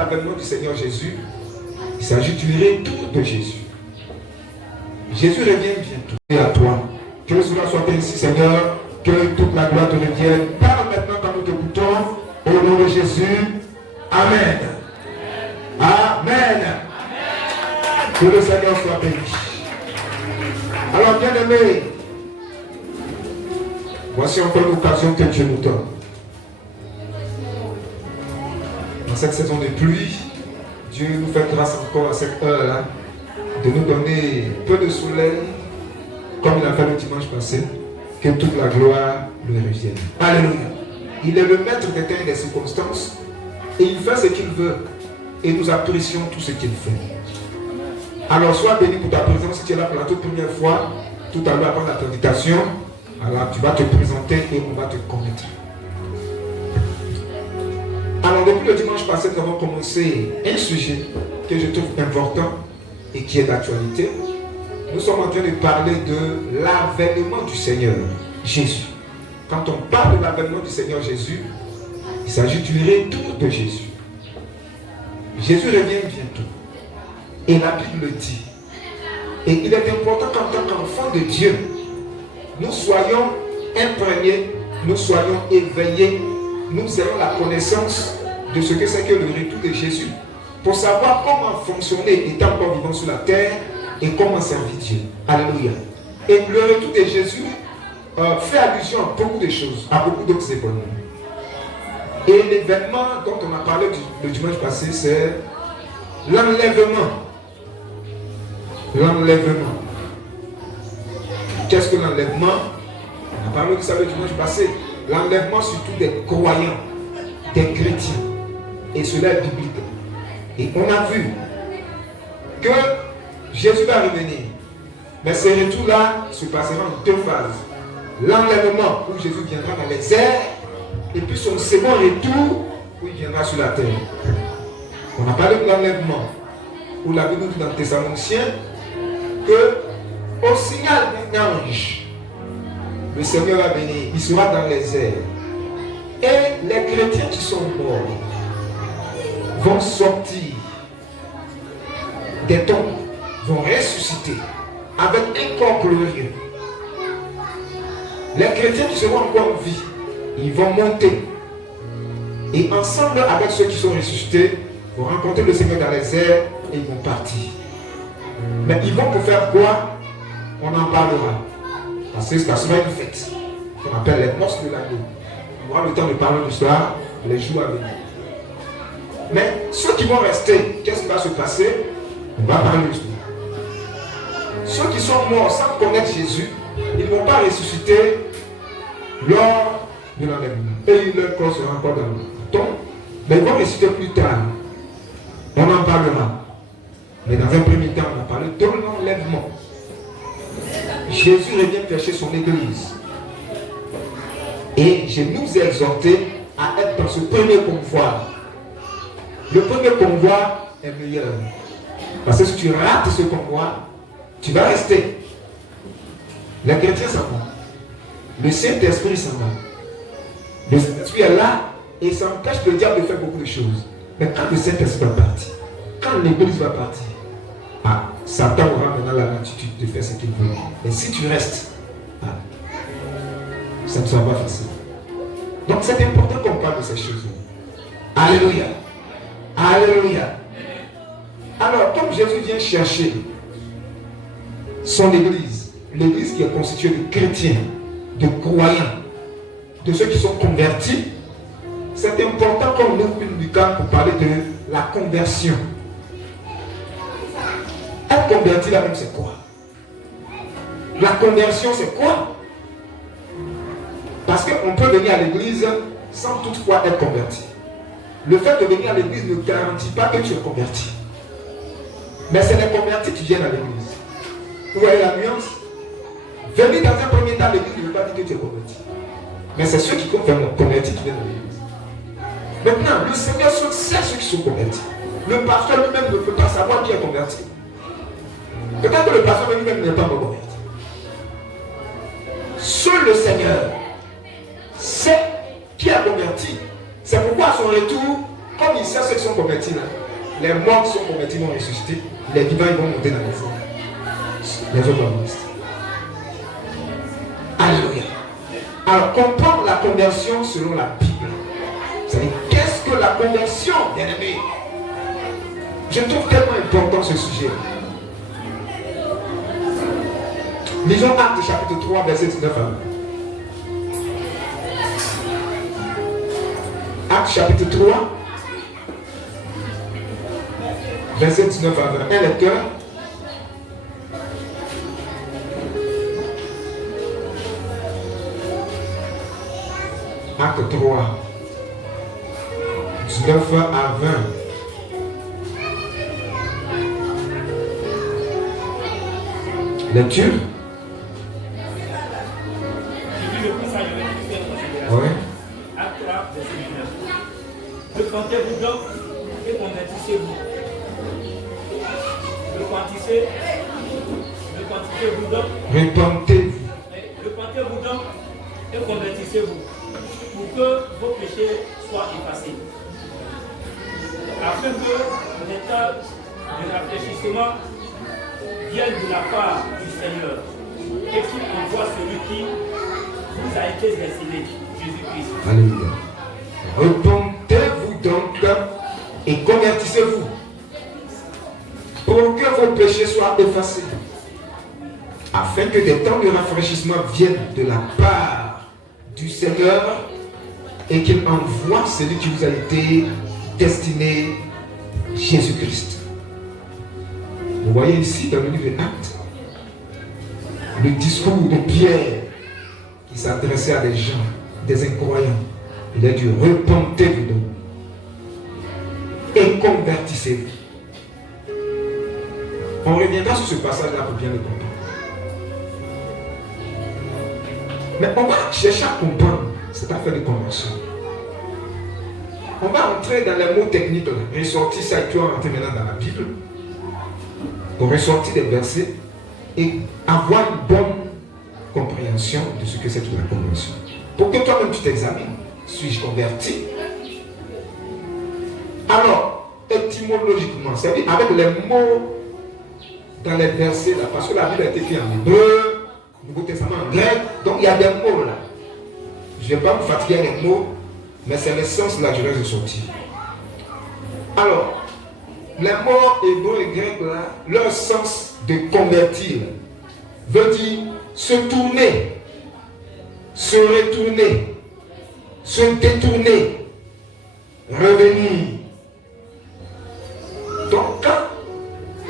l'avènement du Seigneur Jésus, il s'agit du retour de Jésus. Jésus revient bientôt. Et à toi, que cela soit ainsi, Seigneur, que toute la gloire te revienne. Parle maintenant quand nous t'écoutons, au nom de Jésus. Amen. Amen. Que le Seigneur soit béni. Alors, bien-aimés, voici encore l'occasion que Dieu nous donne. Dans cette saison de pluie, Dieu nous fait grâce encore à cette heure-là de nous donner peu de soleil, comme il a fait le dimanche passé, que toute la gloire lui revienne. Alléluia. Il est le maître des temps et des circonstances, et il fait ce qu'il veut, et nous apprécions tout ce qu'il fait. Alors sois béni pour ta présence. Si tu es là pour la toute première fois, tout à l'heure après la prédication, alors tu vas te présenter et on va te connaître. Alors depuis le dimanche passé, nous avons commencé un sujet que je trouve important et qui est d'actualité. Nous sommes en train de parler de l'avènement du Seigneur Jésus. Quand on parle de l'avènement du Seigneur Jésus, il s'agit du retour de Jésus. Jésus revient bientôt. Et la Bible le dit. Et il est important qu'en tant qu'enfants de Dieu, nous soyons imprégnés, nous soyons éveillés, nous ayons la connaissance de ce que c'est que le retour de Jésus, pour savoir comment fonctionner étant encore vivant sur la terre et comment servir Dieu. Alléluia. Et le retour de Jésus fait allusion à beaucoup de choses, à beaucoup d'autres événements. Et l'événement dont on a parlé le dimanche passé, c'est l'enlèvement. L'enlèvement. Qu'est-ce que l'enlèvement? On a parlé de ça le dimanche passé. L'enlèvement surtout des croyants, des chrétiens. Et cela est biblique. Et on a vu que Jésus va revenir. Mais ce retour-là se passera en deux phases. L'enlèvement où Jésus viendra dans les airs, et puis son second retour où il viendra sur la terre. On a parlé de l'enlèvement, où la Bible nous dit dans Thessaloniciens que au signal d'un ange, le Seigneur va venir, il sera dans les airs. Et les chrétiens qui sont morts vont sortir des tombes, vont ressusciter avec un corps glorieux. Les chrétiens qui seront encore en vie, ils vont monter. Et ensemble avec ceux qui sont ressuscités, vont rencontrer le Seigneur dans les airs et ils vont partir. Mais ils vont pour faire quoi? On en parlera. Parce que ça sera une fête qu'on appelle les noces de l'agneau. On aura le temps de parler de cela les jours à venir. Mais ceux qui vont rester, qu'est-ce qui va se passer? On va parler de cela. Ceux qui sont morts sans connaître Jésus, ils ne vont pas ressusciter lors de l'enlèvement. Et leur corps sera encore dans le tombe. Mais ils vont ressusciter plus tard. On en parlera. Mais dans un premier temps, on a parlé de l'enlèvement. Jésus revient chercher son église. Et je nous ai exhortés à être dans ce premier convoi. Le premier convoi est meilleur. Parce que si tu rates ce convoi, tu vas rester. Les chrétiens s'en vont. Le Saint-Esprit s'en va. Le Saint-Esprit est là et ça empêche le diable de faire beaucoup de choses. Mais quand le Saint-Esprit va partir, quand l'église va partir, Satan aura maintenant la latitude de faire ce qu'il veut. Mais si tu restes, ça ne sera pas facile. Donc c'est important qu'on parle de ces choses-là. Alléluia. Alléluia. Alors, comme Jésus vient chercher son église, l'église qui est constituée de chrétiens, de croyants, de ceux qui sont convertis, c'est important qu'on ouvre une lucarne pour parler de la conversion. Être converti là-même, c'est quoi? La conversion, c'est quoi? Parce qu'on peut venir à l'église sans toutefois être converti. Le fait de venir à l'église ne garantit pas que tu es converti. Mais c'est les convertis qui viennent à l'église. Vous voyez la nuance? Venir dans un premier temps à l'église ne veut pas dire que tu es converti. Mais c'est ceux qui sont convertis qui viennent à l'église. Maintenant, le Seigneur sait ceux qui sont convertis. Le pasteur lui-même ne peut pas savoir qui est converti. Peut-être que le pasteur lui-même n'est pas converti. Seul le Seigneur sait qui est converti. C'est pourquoi à son retour, comme il sait ceux qui sont convertis là, les morts qui sont convertis vont ressusciter, les vivants ils vont monter dans les airs. Les autres vont rester. Alléluia. Alors, comprendre la conversion selon la Bible. Vous savez, qu'est-ce que la conversion, bien-aimé? Je trouve tellement important ce sujet. Lisons Actes chapitre 3, verset 19 à 20. Actes chapitre 3, verset 19 à 20. Un lecteur. Acte 3, 19 à 20. Lecture. Oui. Acte 3, verset 19. Repentez-vous donc et convertissez-vous. Repentez-vous donc. Repentez-vous donc et convertissez-vous pour que vos péchés soient effacés. Afin que les temps de rafraîchissement viennent de la part du Seigneur et qu'il envoie celui qui vous a été destiné, Jésus-Christ. Alléluia. Repentez-vous donc et convertissez-vous pour que vos péchés soient effacés, afin que des temps de rafraîchissement viennent de la part du Seigneur et qu'il envoie celui qui vous a été destiné, Jésus-Christ. Vous voyez ici dans le livre d'Actes le discours de Pierre qui s'adressait à des gens, des incroyants. Il a dit repentez-vous donc et convertissez-vous. On reviendra sur ce passage-là pour bien le comprendre. Mais on va chercher à comprendre cette affaire de conversion. On va entrer dans les mots techniques, ressortir ça et tu vas rentrer maintenant dans la Bible, pour ressortir des versets et avoir une bonne compréhension de ce que c'est que la conversion. Pour que toi-même tu t'examines, suis-je converti? Alors, étymologiquement, c'est-à-dire avec les mots dans les versets là, parce que la Bible a été écrite en hébreu, Nouveau Testament en grec, donc il y a des mots là. Je ne vais pas me fatiguer avec les mots, mais c'est le sens là que je vais ressortir. Alors, les mots hébreux et grecs là, leur sens de convertir veut dire se tourner, se retourner, se détourner, revenir. Donc, quand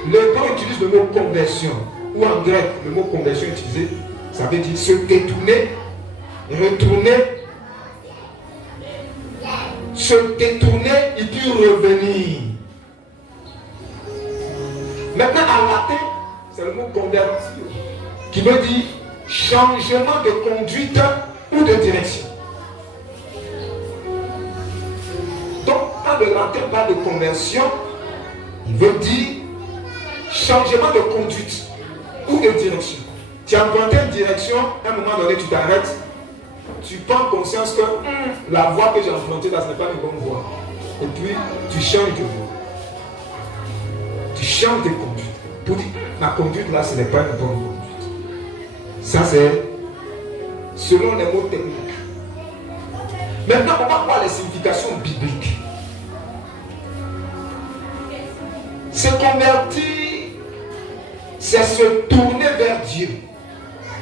l'hébreu utilise le mot conversion, ou en grec, le mot conversion utilisé, ça veut dire se détourner, retourner, se détourner et puis revenir. Maintenant, en latin, c'est le mot convertir, qui veut dire changement de conduite ou de direction. Donc, quand le latin parle de conversion, il veut dire changement de conduite ou de direction. Tu as emprunté une direction, à un moment donné, tu t'arrêtes, tu prends conscience que la voie que j'ai empruntée là, ce n'est pas une bonne voie. Et puis, tu changes de voie. Tu changes de conduite. Pour dire, la conduite là, ce n'est pas une bonne conduite. Ça, c'est selon les mots techniques. Maintenant, on va voir les significations bibliques. Se convertir, c'est se tourner vers Dieu,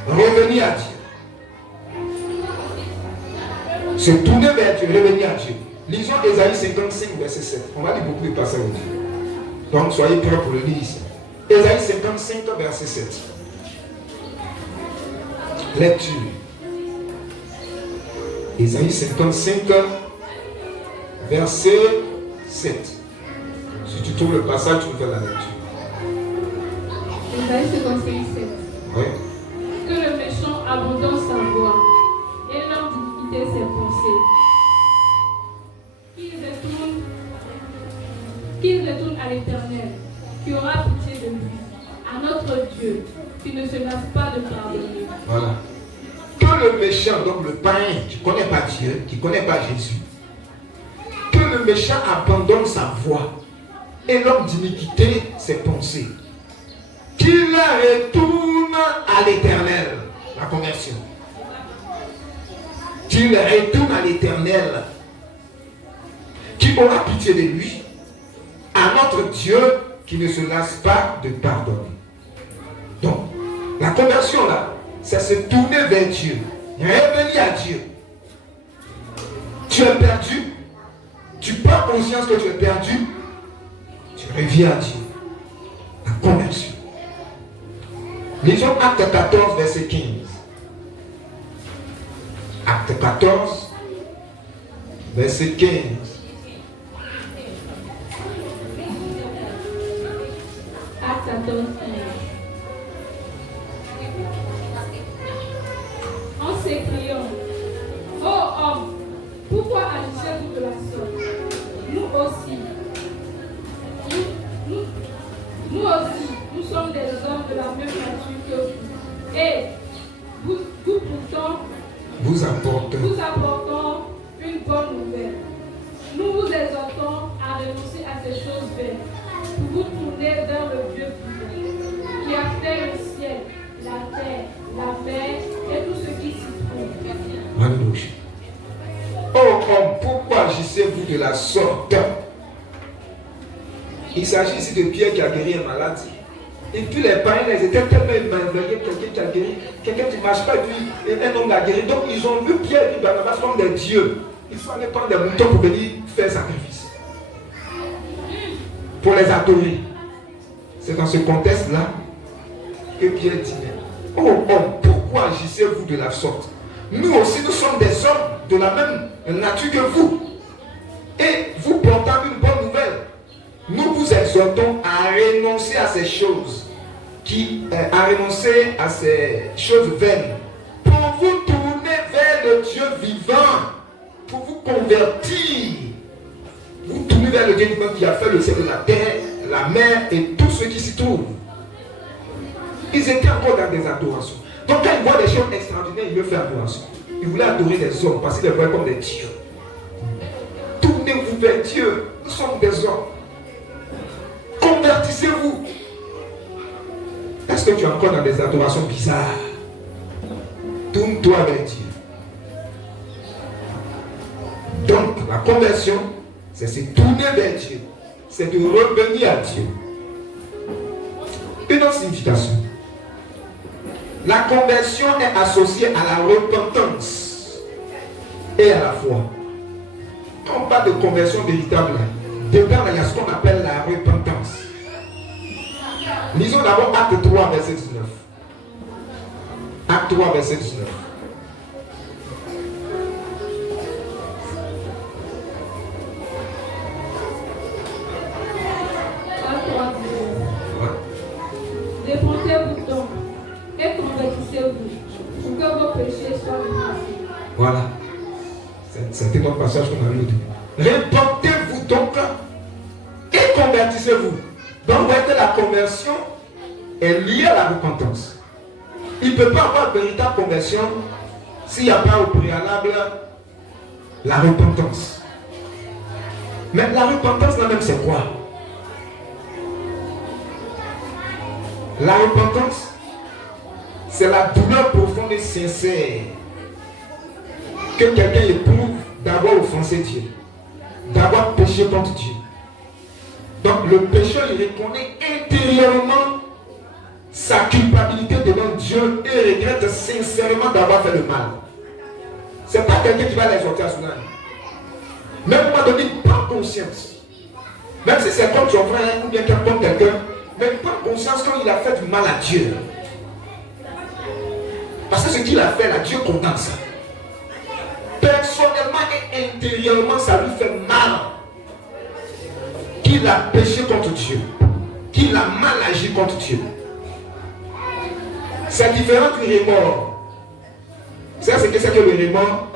revenir à Dieu. Se tourner vers Dieu, revenir à Dieu. Lisons Ésaïe 55, verset 7. On va lire beaucoup de passages aujourd'hui. Donc soyez prêts pour le lire ici. Ésaïe 55, verset 7. Lecture. Ésaïe 55, verset 7. Si tu trouves le passage, tu me fais la lecture. Ésaïe 55, 7. Oui. Que le méchant abandonne sa voie et l'homme d'iniquité ses pensées. Qu'il retourne à l'Éternel, qui aura pitié de lui, à notre Dieu, qui ne se lasse pas de pardonner. Voilà. Que le méchant, donc le païen, qui ne connaît pas Dieu, qui ne connaît pas Jésus, que le méchant abandonne sa voie et l'homme d'iniquité ses pensées, qu'il retourne à l'Éternel, la conversion. Qu'il retourne à l'Éternel, qui aura pitié de lui, à notre Dieu qui ne se lasse pas de pardonner. Donc, la conversion là, c'est se tourner vers Dieu, revenir à Dieu. Tu es perdu, tu prends conscience que tu es perdu, tu reviens à Dieu. La conversion. Lisons Acte 14, verset 15. Acte 14, verset 15. Acte 14, 15. En s'écriant, ô homme, pourquoi agissez-vous de la sorte? Nous aussi, nous sommes des hommes de la même nature que vous. Et vous pourtant, vous apportons une bonne nouvelle. Nous vous exhortons à renoncer à ces choses vaines, pour vous tourner vers le Dieu vivant, qui a fait le ciel, la terre, la mer et tout ce qui s'y trouve. Alléluia. Oh homme, pourquoi agissez-vous de la sorte? Il s'agit ici de Pierre qui a guéri un malade. Et puis les païens, ils étaient tellement émerveillés, quelqu'un qui a guéri, quelqu'un qui ne marche pas, et puis un homme l'a guéri. Donc ils ont vu Pierre et Barnabas comme des dieux. Ils sont allés prendre des moutons pour venir faire sacrifice. Pour les adorer. C'est dans ce contexte-là que Pierre dit, oh homme, pourquoi agissez-vous de la sorte? Nous aussi, nous sommes des hommes de la même nature que vous. Et vous portant une bonne nouvelle. Nous vous exhortons à renoncer à ces choses, à renoncer à ces choses vaines, pour vous tourner vers le Dieu vivant, pour vous convertir. Vous tournez vers le Dieu vivant qui a fait le ciel et la terre, la mer et tout ce qui s'y trouve. Ils étaient encore dans des adorations. Donc quand ils voient des choses extraordinaires, ils veulent faire adoration. Ils voulaient adorer des hommes parce qu'ils les voyaient comme des dieux. Tournez-vous vers Dieu. Nous sommes des hommes. Convertissez-vous. Est-ce que tu es encore dans des adorations bizarres? Tourne-toi vers Dieu. Donc, la conversion, c'est se tourner vers Dieu. C'est de revenir à Dieu. Une autre signification. La conversion est associée à la repentance et à la foi. Quand on parle de conversion véritable, dedans, il y a ce qu'on appelle la repentance. Lisons d'abord Acte 3, verset 19. Acte 3, verset 19. Répentez-vous donc et convertissez-vous pour que vos péchés soient effacés. Voilà. C'était notre passage qu'on a lu. Répentez-vous donc et convertissez-vous. Donc, vous voyez que la conversion est liée à la repentance. Il ne peut pas avoir de véritable conversion s'il n'y a pas au préalable la repentance. Mais la repentance là-même, c'est quoi? La repentance, c'est la douleur profonde et sincère que quelqu'un éprouve d'avoir offensé Dieu, d'avoir péché contre Dieu. Donc le pécheur, il reconnaît intérieurement sa culpabilité devant Dieu et regrette sincèrement d'avoir fait le mal. Ce n'est pas quelqu'un qui va l'exhorter à cela. Mais à un moment donné, il prend conscience. Même si c'est comme ton frère ou bien comme quelqu'un, mais il prend conscience quand il a fait du mal à Dieu. Parce que ce qu'il a fait là, Dieu condamne ça. Personnellement et intérieurement, ça lui fait mal. Qu'il a péché contre Dieu. Qu'il a mal agi contre Dieu. C'est différent du remords. C'est ce que c'est que le remords.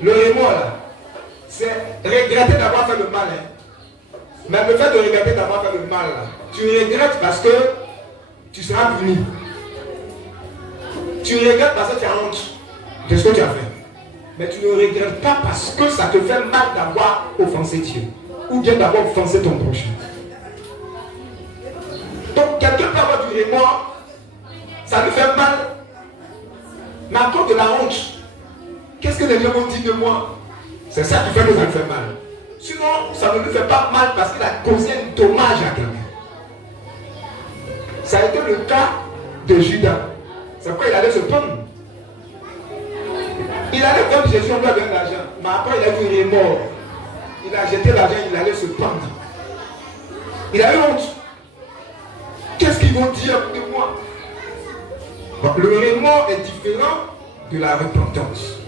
Le remords là, c'est regretter d'avoir fait le mal. Mais le fait de regretter d'avoir fait le mal là, tu regrettes parce que tu seras puni. Tu regrettes parce que tu as honte de ce que tu as fait. Mais tu ne regrettes pas parce que ça te fait mal d'avoir offensé Dieu. Ou bien d'avoir offensé ton prochain. Donc quelqu'un peut avoir du remords, ça lui fait mal. Mais à cause de la honte, qu'est-ce que les gens vont dire de moi? C'est ça qui fait que ça lui fait mal. Sinon, ça ne lui fait pas mal parce qu'il a causé un dommage à quelqu'un. Ça a été le cas de Judas. C'est pourquoi il allait se pendre. Il allait prendre Jésus, on lui a donné l'argent. Mais après, il a eu remords. Il a jeté l'argent, il allait se pendre. Il a eu honte. Qu'est-ce qu'ils vont dire de moi? Donc, le remords est différent de la repentance.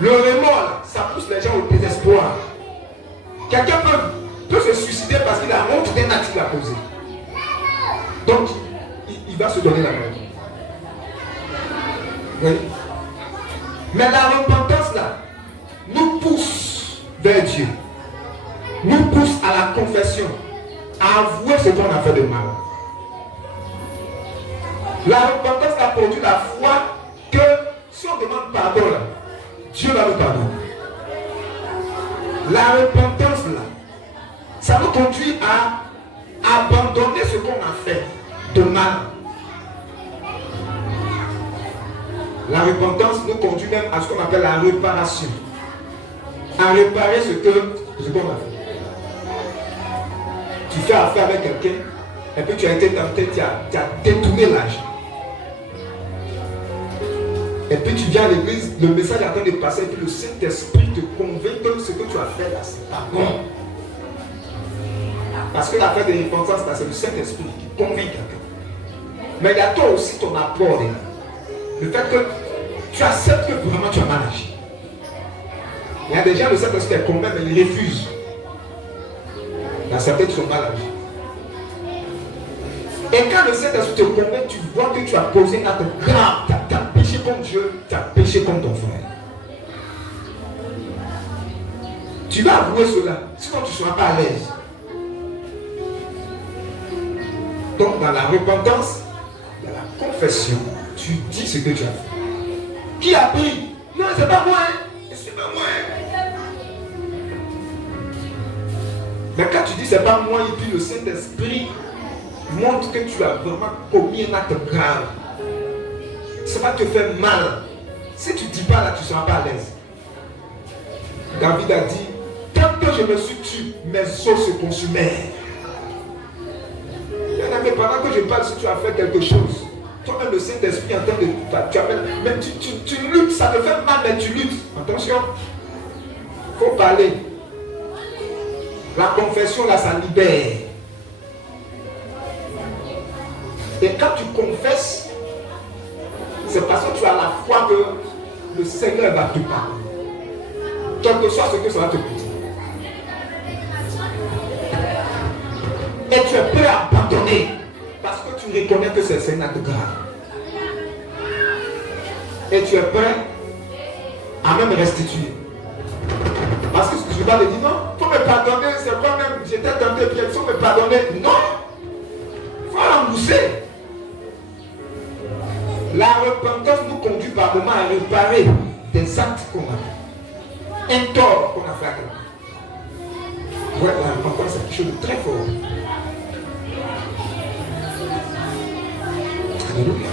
Le remords, ça pousse les gens au désespoir. Quelqu'un peut se suicider parce qu'il a honte d'un acte qu'il a posé. Donc, il va se donner la mort. Oui. Mais la repentance là, nous pousse vers Dieu. Nous pousse à la confession, à avouer ce qu'on a fait de mal. La repentance a produit la foi que si on demande pardon là, Dieu va nous pardonner. La repentance là, ça nous conduit à abandonner ce qu'on a fait de mal. La repentance nous conduit même à ce qu'on appelle la réparation. À réparer ce qu'on a fait. Tu fais affaire avec quelqu'un et puis tu as été tenté, tu as détourné l'argent. Et puis tu viens à l'église, le message est en train de passer et puis le Saint-Esprit te convainc que ce que tu as fait là, c'est pas bon. Parce que l'affaire de repentance, c'est le Saint-Esprit qui convainc quelqu'un. Mais il y a toi aussi ton apport. Le fait que tu acceptes que vraiment tu as mal agi. Il y a des gens, le Saint-Esprit est convainc, mais ils refusent d'accepter que tu as mal agi. Et quand le Saint-Esprit te convainc, tu vois que tu as posé un acte grave. Tu as péché contre Dieu, tu as péché contre ton frère. Tu vas avouer cela, sinon tu ne seras pas à l'aise. Donc dans la repentance, il y a la confession. Tu dis ce que tu as fait. Qui a pris? Non, c'est pas moi. C'est pas moi. Mais quand tu dis c'est pas moi, et puis le Saint-Esprit montre que tu as vraiment commis un acte grave, ça va te faire mal. Si tu ne dis pas là, tu ne seras pas à l'aise. David a dit, tant que je me suis tué, mes os se consumèrent. Mais pendant que je parle, si tu as fait quelque chose, toi-même le Saint-Esprit en train de tu appelles, mais tu luttes, ça te fait mal, mais tu luttes. Attention, il faut parler. La confession là, ça libère. Et quand tu confesses, c'est parce que tu as la foi que le Seigneur va te parler. Quel que soit ce que ça va te coûter. Et tu es prêt à abandonner parce que tu reconnais que c'est un acte grave. Et tu es prêt à même restituer. Parce que ce que je vais te dire, non, il faut me pardonner, c'est quand même, j'étais tenté, il faut me pardonner. Non, il faut rembourser. La repentance nous conduit par moment à réparer des actes qu'on a fait. Un tort qu'on a fait à quelqu'un. Ouais, la repentance c'est quelque chose de très fort. Alléluia.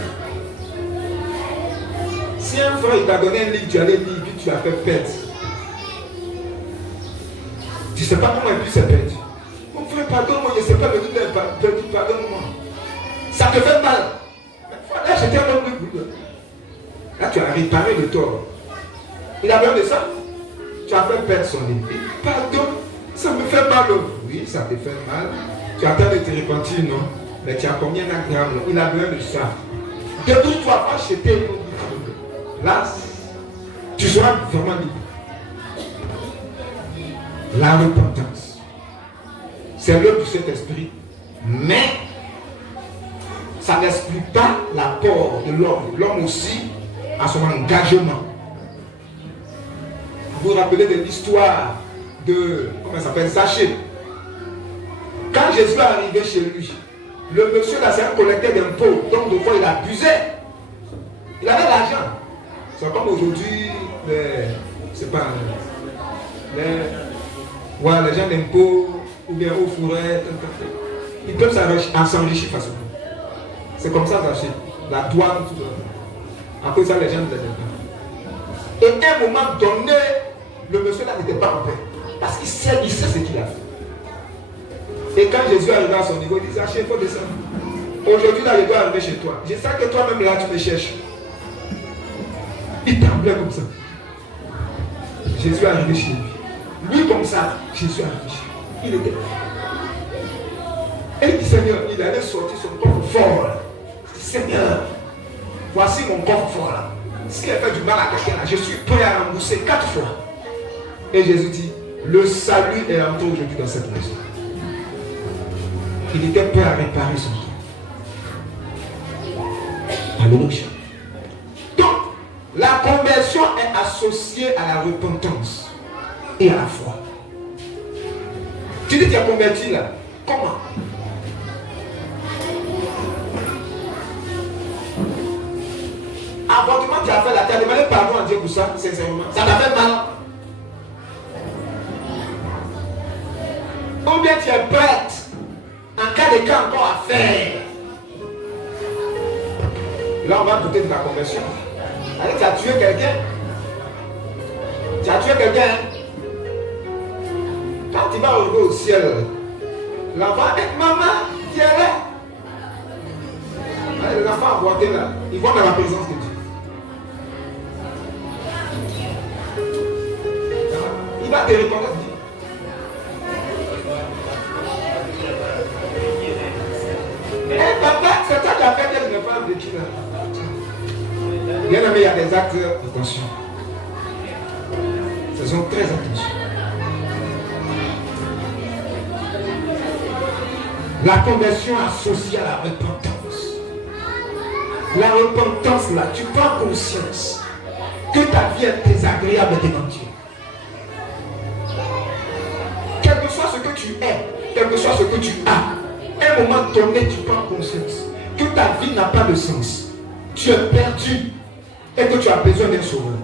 Si un frère t'a donné un livre, tu allais lire, puis tu as fait perdre. Tu ne sais pas comment il puisse se perdre. Mon frère, pardonne-moi, je ne sais pas me dire pardonne-moi. Ça te fait mal. Là, j'étais un homme de Dieu. Là, tu as réparé le tort. Il a besoin de ça. Tu as fait perdre son livre. Pardon, ça me fait mal. Oui, ça te fait mal. Tu as en train de te repentir, non? Mais tu as combien d'actes graves? Il a besoin de ça. Débrouille-toi, va acheter un livre. Là, tu seras vraiment libre. La repentance, c'est l'œuvre du Saint-Esprit, mais ça n'exclut pas l'apport de l'homme. L'homme aussi a son engagement. Vous vous rappelez de l'histoire de, comment ça s'appelle, Zachée. Quand Jésus est arrivé chez lui, le monsieur là, c'est un collecteur d'impôts, donc des fois il abusait. Il avait l'argent. C'est comme aujourd'hui, c'est pas, les gens d'impôts ou bien aux forêts, ils peuvent s'enrichir facilement. C'est comme ça, la douane, tout ça. À cause de ça, les gens ne les aiment pas. Et à un moment donné, le monsieur là n'était pas en paix. Parce qu'il sait ce qu'il a fait. Et quand Jésus est arrivé à son niveau, il dit, Zachée, il faut descendre. Aujourd'hui, là, je dois arriver chez toi. Je sais que toi-même, là, tu me cherches. Il tremblait comme ça. Jésus est arrivé chez lui. Lui, comme ça, Jésus est arrivé chez lui. Il était. Et il dit, Seigneur, il allait sortir son coffre fort. Il dit, Seigneur, voici mon coffre fort là. Si elle fait du mal à quelqu'un là, je suis prêt à rembourser 4 fois. Et Jésus dit, le salut est entré aujourd'hui dans cette maison. Il était prêt à réparer son corps. Alléluia. Donc, la conversion est associée à la repentance et à la foi. Tu dis que tu es converti là. Comment? Avortement, tu as fait là, tu as demandé pardon à Dieu pour ça, sincèrement. Ça t'a fait mal. Ou bien tu es prête en cas de cas encore à faire. Là, on va douter de la conversion. Allez, tu as tué quelqu'un. Tu as tué quelqu'un. Quand tu vas arriver au ciel, l'enfant dit, maman, tu es là. Allez, les enfants avortés là, ils vont dans la présence de Dieu. Il va te reconnaître. Eh papa, c'est toi qui as fait qu'elle ne parle de qui là? Bien aimé, il y a des actes, attention. Faisons très attention. La conversion associée à la repentance. La repentance là, tu prends conscience que ta vie est désagréable devant Dieu. Quel que soit ce que tu es, quel que soit ce que tu as, à un moment donné, tu prends conscience que ta vie n'a pas de sens. Tu es perdu et que tu as besoin d'un sauveur.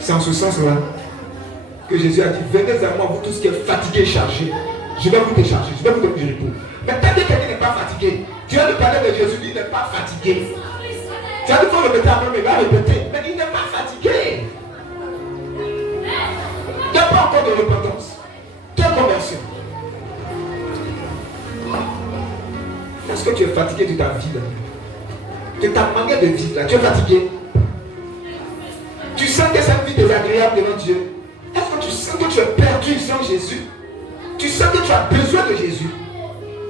C'est en ce sens-là que Jésus a dit, venez à moi, vous tous qui êtes fatigués et chargés. Je vais vous décharger, je vais vous donner du repos. Mais tant que quelqu'un n'est pas fatigué, tu viens de parler de Jésus, il n'est pas fatigué. Tu as dit qu'il faut répéter après, mais il va répéter. Mais il n'est pas fatigué. Il n'y a pas encore de repentance. Quelle conversion? Est-ce que tu es fatigué de ta vie là? De ta manière de vivre là? Tu es fatigué? Tu sens que c'est une vie désagréable devant Dieu? Est-ce que tu sens que tu es perdu sans Jésus? Tu sens que tu as besoin de Jésus?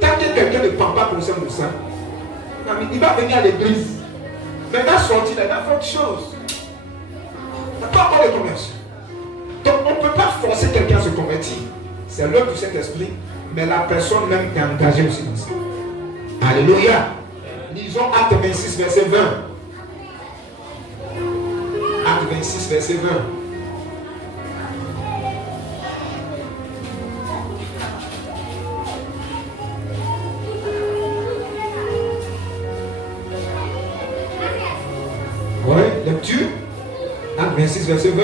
Tant que quelqu'un ne prend pas conscience de ça, il va venir à l'église. Mais il va sortir, il va faire autre chose. Il n'y a pas encore de conversion. Donc on ne peut pas forcer quelqu'un à se convertir. C'est l'œuvre du Saint-Esprit, mais la personne même est engagée aussi dans ça. Alléluia. Lisons Acte 26, verset 20. Acte 26, verset 20. Oui, lecture. Acte 26, verset 20.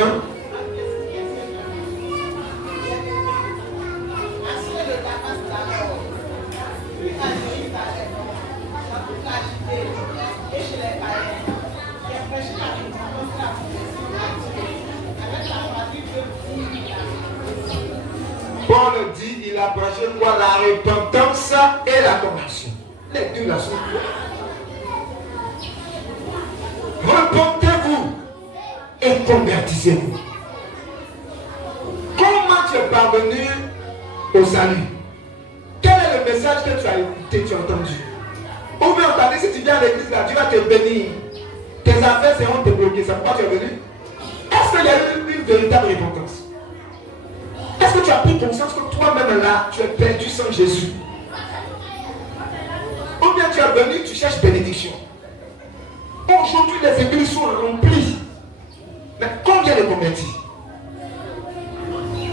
Paul dit, il a prêché quoi? La repentance et la conversion. Les deux là sont. Repentez-vous et convertissez-vous. Comment tu es parvenu au salut? Quel est le message que tu as écouté, tu as entendu? Ou bien on t'a dit, si tu viens à l'église là, Dieu va te bénir. Tes affaires seront débloquées. C'est pourquoi tu es venu? Est-ce qu'il y a eu une véritable repentance? Est-ce que tu as pris conscience que toi-même là, tu es perdu sans Jésus? Ou bien tu es venu, tu cherches bénédiction. Aujourd'hui, les églises sont remplies. Mais combien de convertis?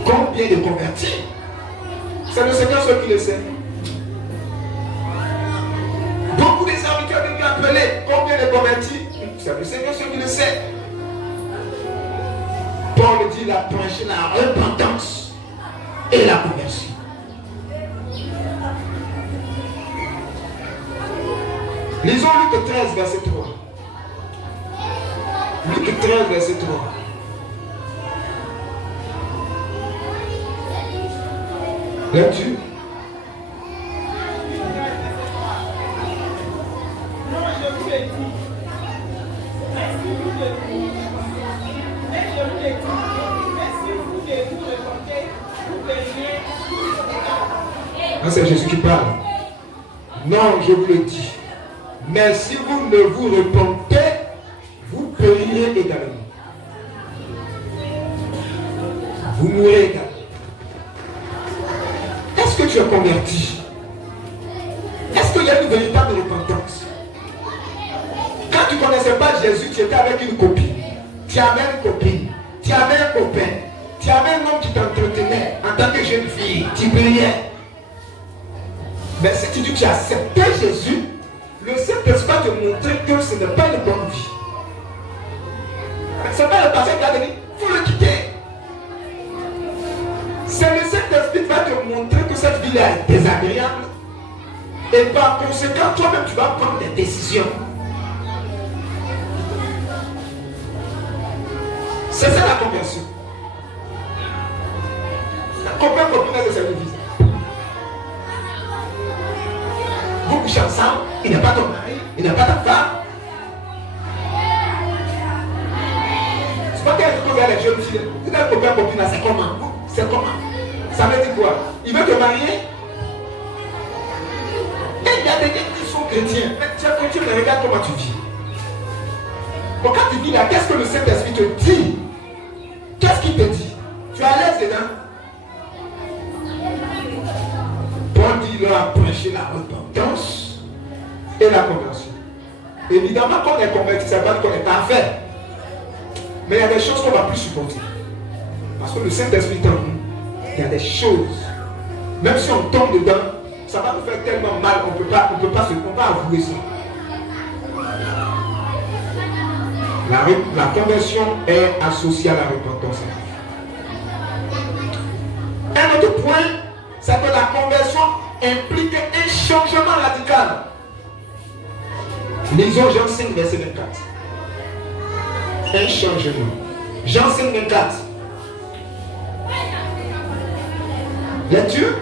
Combien de convertis? C'est le Seigneur seul qui le sait. Beaucoup des serviteurs de Dieu appelés. Combien de convertis? C'est le Seigneur seul qui le sait. dit il a prêché la repentance et la conversion. Lisons Luc 13, verset 3. Luc 13, verset 3. L'as-tu? Ah, c'est Jésus qui parle. Non, je vous le dis. Mais si vous ne vous repentez, vous périrez également. Vous mourrez également. Est-ce que tu es converti? Est-ce qu'il y a une véritable repentance? Quand tu ne connaissais pas Jésus, tu étais avec une copine. Tu avais une copine. Tu avais un copain. Tu avais un homme qui t'entretenait en tant que jeune fille. Tu priais. Mais si tu dis que tu as accepté Jésus, le Saint-Esprit va te montrer que ce n'est pas une bonne vie. Ce n'est pas le passé qui a dit, il faut le quitter. C'est le Saint-Esprit qui va te montrer que cette vie est désagréable. Et par conséquent, toi-même, tu vas prendre des décisions. C'est ça la conversion. Combien de copines de cette vie? Vous couchez ensemble, il n'est pas ton mari, il n'est pas ta femme. C'est pas qu'elle trouve les jeunes filles. Vous avez combien de copines là, c'est comment? C'est comment? Ça veut dire quoi? Il veut te marier? Et il y a des gens qui sont chrétiens. Mais tu es chrétien, mais regarde comment tu vis. Bon, quand tu vis là, qu'est-ce que le Saint-Esprit te dit? Qu'est-ce qu'il te dit? Tu es à l'aise dedans? Paul dit, il a prêché la repentance et la conversion. Évidemment, quand on est converti, ça ne veut pas dire qu'on est parfait. Mais il y a des choses qu'on ne va plus supporter. Parce que le Saint-Esprit est en nous. Il y a des choses. Même si on tombe dedans, ça va nous faire tellement mal, on ne peut pas avouer ça. La conversion est associée à la repentance. Un autre point, c'est que la conversion implique un changement radical. Lisons Jean 5, verset 24. Un changement. Jean 5, 24. Lecture.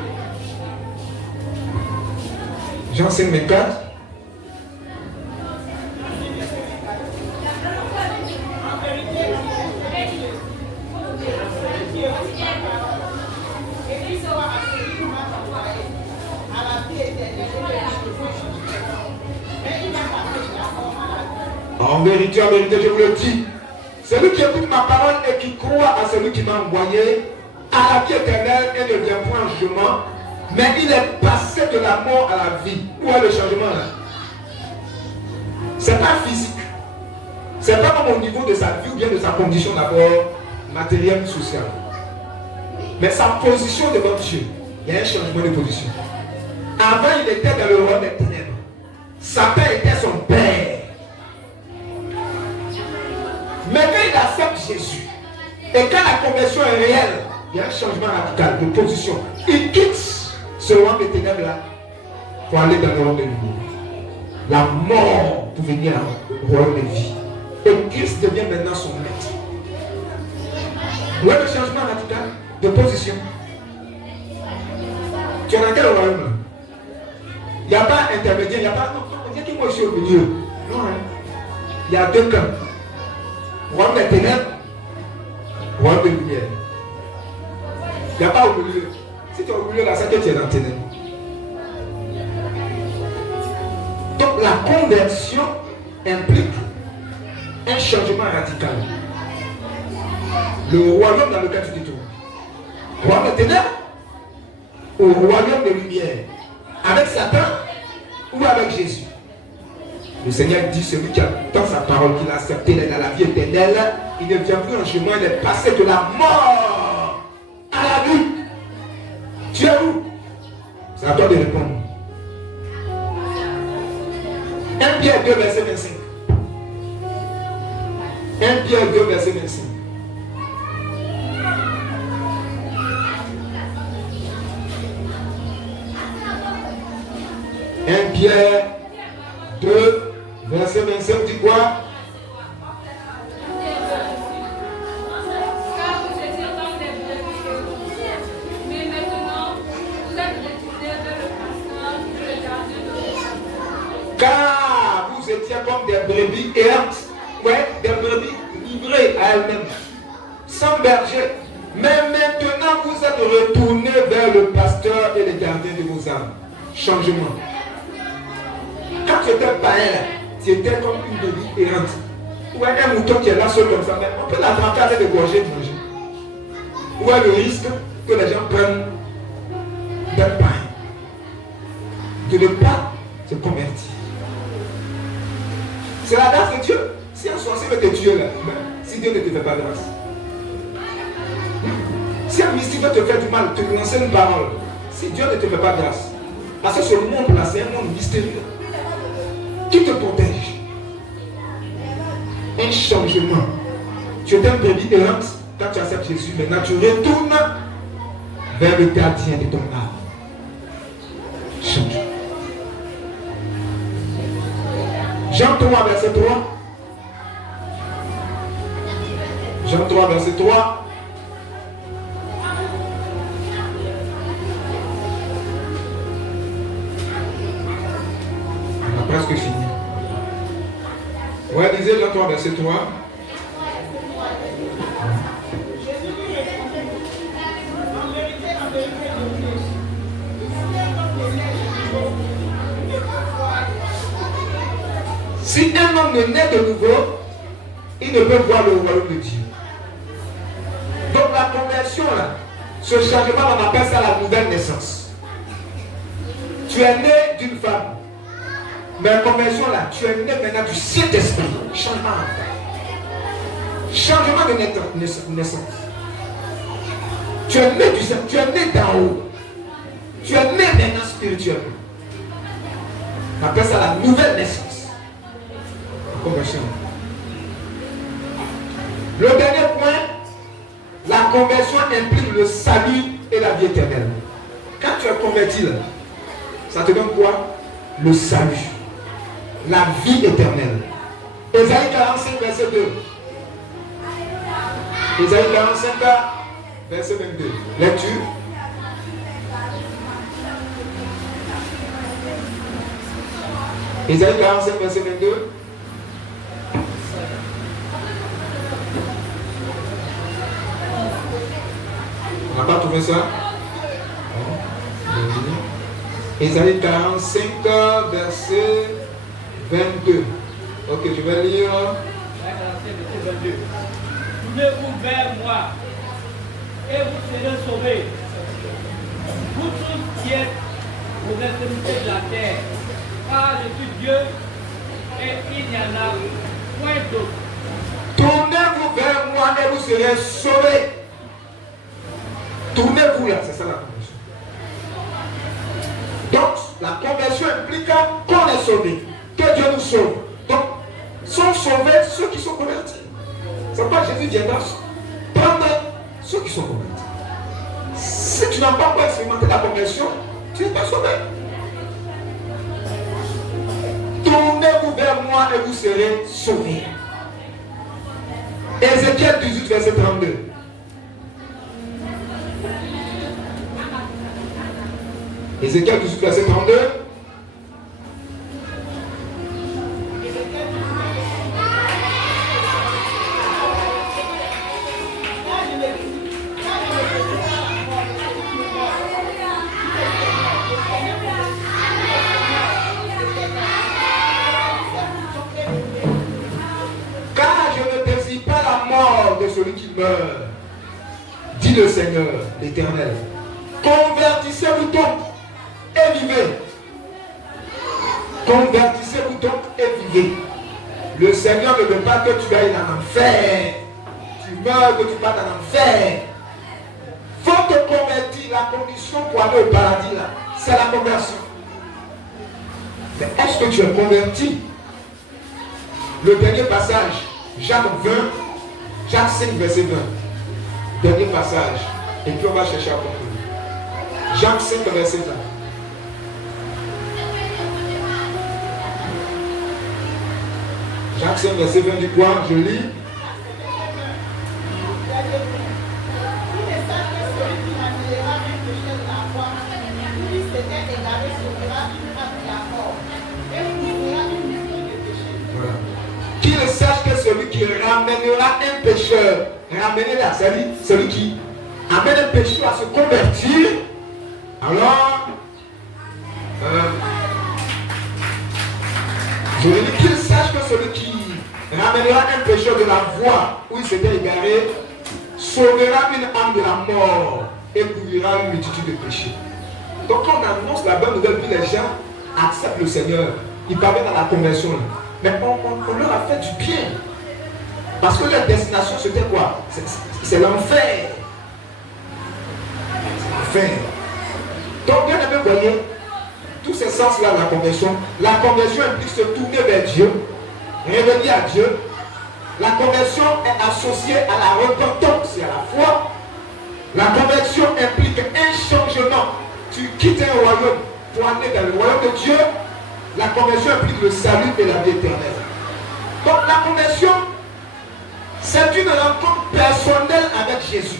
Jean 5, 24. En vérité, je vous le dis, celui qui écoute ma parole et qui croit à celui qui m'a envoyé, à la vie éternelle et ne vient point en jugement, mais il est passé de la mort à la vie. Où est le changement là? C'est pas physique. C'est pas comme au niveau de sa vie ou bien de sa condition d'abord matérielle ou sociale. Mais sa position devant Dieu, il y a un changement de position. Avant, il était dans le royaume des ténèbres. Satan était son père. Mais quand il accepte Jésus, et quand la conversion est réelle, il y a un changement radical de position. Il quitte ce royaume des ténèbres là pour aller dans le royaume de lumière. La mort pour venir au royaume de vie. Et Christ devient maintenant son maître. Où est le changement radical de position? Tu es dans quel royaume là? Il n'y a pas intermédiaire, il n'y a pas. Non, on dit que moi je suis au milieu. Non, hein. Il y a deux camps. Royaume des ténèbres, royaume de lumière. Il n'y a pas au milieu. Si tu es au milieu là, c'est que tu es dans les ténèbres. Donc la conversion implique un changement radical. Le royaume dans lequel tu te trouves. Royaume des ténèbres ou royaume de lumière. Avec Satan ou avec Jésus. Le Seigneur dit, celui qui attend sa parole, qu'il a accepté, il est dans la vie éternelle, il ne vient plus en chemin, il est passé de la mort à la vie. Tu es où? C'est à toi de répondre. 1 Pierre 2, verset 25. 1 Pierre 2, verset 25. 1 Pierre 2, verset 25, dit quoi? Car vous étiez comme des brebis errantes, ouais, des brebis livrées à elles-mêmes, sans berger. Mais maintenant vous êtes retournés vers le pasteur et le gardien de vos âmes. Changement. Quand tu étais païen, tu étais comme une brebis errante. Ou un mouton qui est là seul comme ça, mais on peut l'attraper avec des gorgées de manger. Ou le risque que les gens prennent d'un pain. De ne pas se convertir. C'est la grâce de Dieu. Si un sorcier veut te tuer là, si Dieu ne te fait pas grâce. Si un mystique veut te faire du mal, te lancer une parole, si Dieu ne te fait pas grâce, parce que ce monde là, c'est un monde mystérieux qui te protège. Un changement. Tu étais un brebis errante quand tu acceptes Jésus. Maintenant, tu retournes vers le gardien de ton âme. Change. Jean 3, verset 3. Jean 3, verset 3. On a presque fini. Ouais, lisez Jean 3, verset 3. Si un homme ne naît de nouveau, il ne peut voir le royaume de Dieu. Donc la conversion là, ce changement, on appelle ça la nouvelle naissance. Tu es né d'une femme. Mais la conversion là, tu es né maintenant du Saint-Esprit. Changement. Changement de naissance. Tu es né du Saint, tu es né d'en haut. Tu es né maintenant spirituellement. On appelle ça la nouvelle naissance. Conversion. Le dernier point, la conversion implique le salut et la vie éternelle. Quand tu es converti là, ça te donne quoi? Le salut, la vie éternelle. Ésaïe 45, verset 2. Ésaïe 45, verset 22. Lecture. Ésaïe 45, verset 22. On n'a pas trouvé ça? Ésaïe 45, verset 22. Ok, je vais lire. Tournez-vous vers moi et vous serez sauvés. Vous tous qui êtes aux extrémités de la terre, car je suis Dieu et il n'y en a point d'autre. Tournez-vous vers moi et vous serez sauvés. Tournez-vous là, c'est ça la conversion. Donc, la conversion implique qu'on est sauvé, que Dieu nous sauve. Donc, sont sauvés ceux qui sont convertis. C'est pourquoi Jésus viendra prendre ceux qui sont convertis. Si tu n'as pas encore expérimenté la conversion, tu n'es pas sauvé. Tournez-vous vers moi et vous serez sauvés. Ézéchiel 18, verset 32. Ézéchiel 18, verset 32. Car je ne désire pas la mort de celui qui meurt, dit le Seigneur, l'Éternel. Convertissez-vous donc et vivez. Convertissez-vous donc et vivez. Le Seigneur ne veut pas que tu ailles en enfer. Tu meurs, que tu partes en enfer. Il faut te convertir. La condition pour aller au paradis, là, c'est la conversion. Mais est-ce que tu es converti? Le dernier passage, Jacques 20, Jacques 5, verset 20. Dernier passage. Et puis on va chercher à conclure. Jacques 5, verset 20. Acte 5, verset 20 du quoi? Je lis. Voilà. Qui ne sache que celui qui ramènera un pécheur, ramener là, c'est-à-dire celui qui amène un pécheur à se convertir, alors, je veux dire qu'il sache que celui qui ramènera un pécheur de la voie où il s'était égaré, sauvera une âme de la mort et couvrira une multitude de péchés. Donc quand on annonce la bonne nouvelle, puis les gens acceptent le Seigneur, ils parviennent à la conversion. Là. Mais on leur a fait du bien. Parce que leur destination c'était quoi? C'est l'enfer. L'enfer. Donc bien aimé, voyez, tous ces sens-là de la conversion implique se tourner vers Dieu, revenir à Dieu. La conversion est associée à la repentance et à la foi. La conversion implique un changement. Tu quittes un royaume pour aller dans le royaume de Dieu. La conversion implique le salut et la vie éternelle. Donc la conversion, c'est une rencontre personnelle avec Jésus.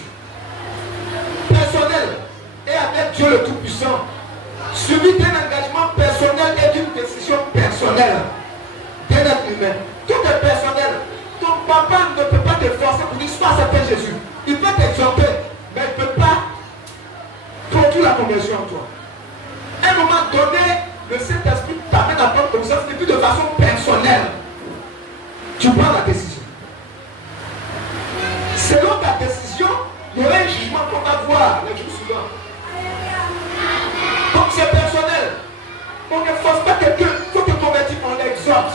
Personnelle et avec Dieu le Tout-Puissant. Suivi d'un engagement personnel et d'une décision personnelle d'un être humain. Tout est personnel. Ton papa ne peut pas te forcer pour dire soit accepter Jésus. Il peut t'exhorter, mais il ne peut pas produire la conversion en toi. À un moment donné, le Saint-Esprit t'amène à prendre conscience et puis de façon personnelle, tu prends la décision. Selon ta décision, il y aura un jugement qu'on va voir les jours suivants. Donc c'est personnel. On ne force pas quelqu'un, il faut te convertir, on l'exhorte.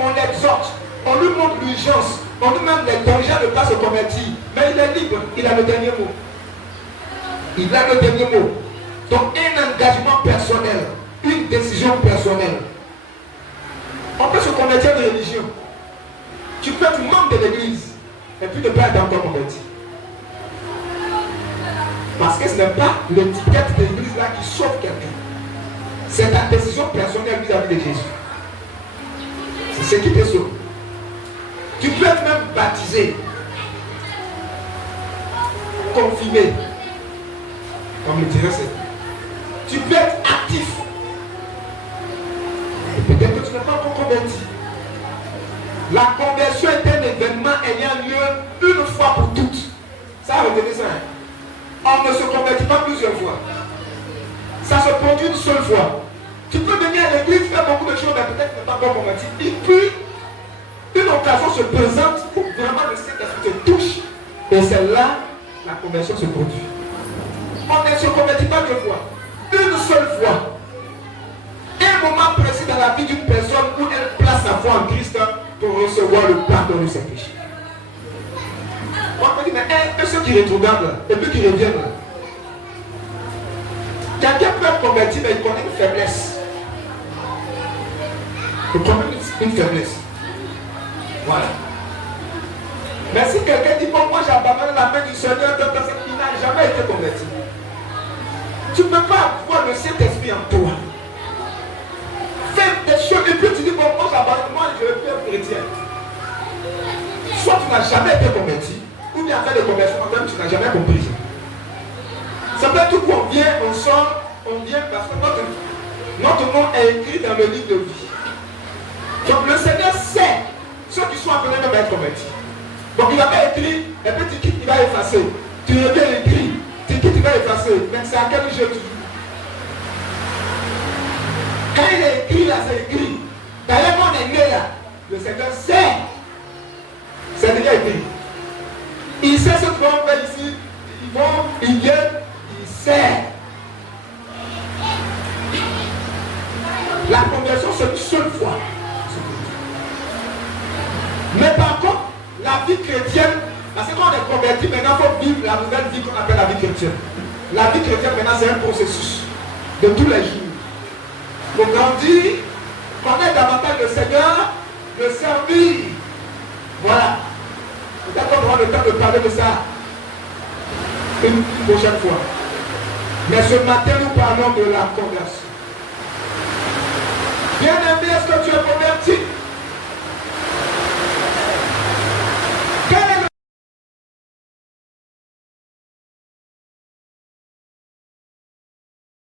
On l'exhorte. On lui montre l'urgence. On lui montre les dangers de ne pas se convertir. Mais il est libre, il a le dernier mot. Il a le dernier mot. Donc un engagement personnel, une décision personnelle. On peut se convertir de religion. Tu peux être membre de l'église et puis ne pas être encore converti. Parce que ce n'est pas l'étiquette de l'église là qui sauve quelqu'un. C'est ta décision personnelle vis-à-vis de Jésus. C'est ce qui te sauve. Tu peux être même baptisé, confirmé, comme le dirait c'est. Tu peux être actif. Et peut-être que tu n'es pas encore converti. La conversion est un événement ayant lieu une fois pour toutes. Ça, retenez ça. On ne se convertit pas plusieurs fois. Ça se produit une seule fois. Tu peux venir à l'église, faire beaucoup de choses, mais peut-être que tu n'es pas encore converti. Et puis, une occasion se présente pour vraiment le Saint-Esprit te touche. Et c'est là la conversion se produit. On ne se convertit pas deux fois. Une seule fois. Un moment précis dans la vie d'une personne où elle place sa foi en Christ pour recevoir le pardon de ses péchés. On me dit, mais ceux qui rétrogradent et puis qui reviennent. Quelqu'un peut être converti, mais il connaît une faiblesse. Il connaît une faiblesse. Voilà. Mais si quelqu'un dit, bon, moi j'abandonne la main du Seigneur, il n'a jamais été converti. Tu ne peux pas avoir le Saint-Esprit en toi. Fais des choses et puis tu dis, bon, moi j'abandonne, moi je veux plus être chrétien. Soit tu n'as jamais été converti, ou bien fait des conversions, même tu n'as jamais compris. Ça peut être où on vient, on sort, on vient parce que notre nom est écrit dans le livre de vie. Donc le Seigneur sait ceux qui sont appelés même à être convertis. Donc il va pas écrit, et puis tu quittes, il va effacer. Tu reviens écrit, tu quittes, il va effacer. Mais c'est à quel jeu tu joues? Quand il est écrit là, c'est écrit. D'ailleurs, quand on est né là, le Seigneur sait. C'est déjà écrit. Il sait ce qu'on va faire ici. Ils vont, ils viennent, il sait. La conversion, c'est une seule fois. Mais par contre, la vie chrétienne, parce que quand on est converti, maintenant il faut vivre la nouvelle vie qu'on appelle la vie chrétienne. La vie chrétienne, maintenant, c'est un processus de tous les jours. Il faut grandir, connaître davantage le Seigneur, le servir. Voilà. Peut-être qu'on aura le temps de parler de ça une prochaine fois. Mais ce matin, nous parlons de la conversion. Bien-aimé, est-ce que tu es converti?